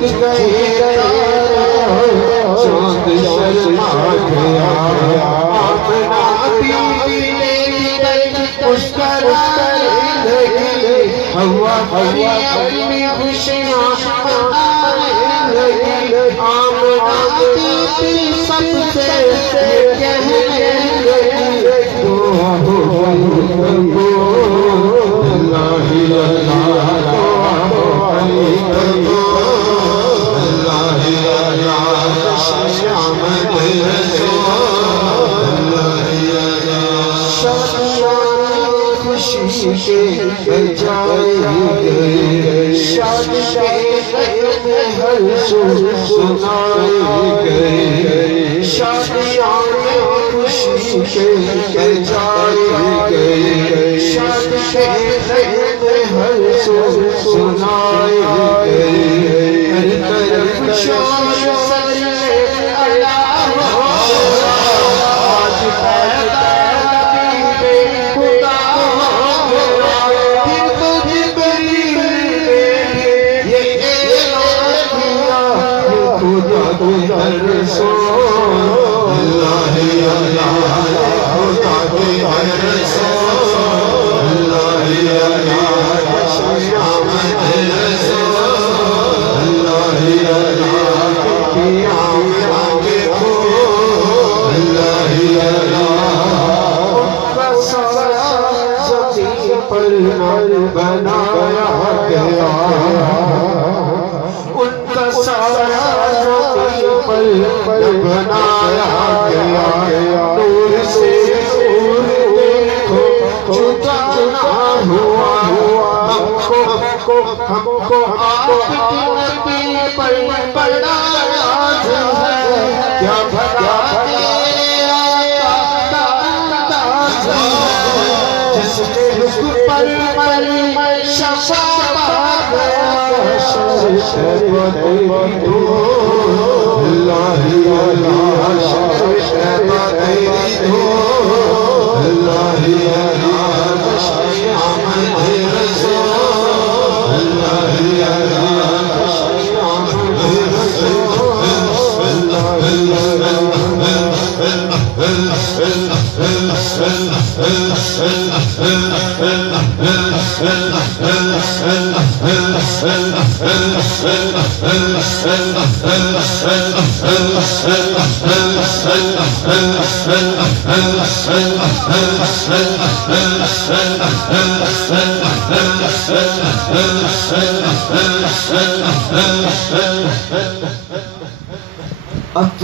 झुक गए चांद शर्मा गया अपना मुस्कुराए लगी हवा अपनी खुशियाँ लगी आमना सबसे कहने लगी दुआ हो खुशी के बजाए गए शादी के हर सुनाए गए शादियाँ खुशी के बजाए गए शादी के हर सुनाए गए हर तरफ शोर बनाया गया उनका सारा पर बनाया गया नूर से नूर देखो जुदा ना हुआ हमको आपकी पर बड़ा राज है क्या भला अब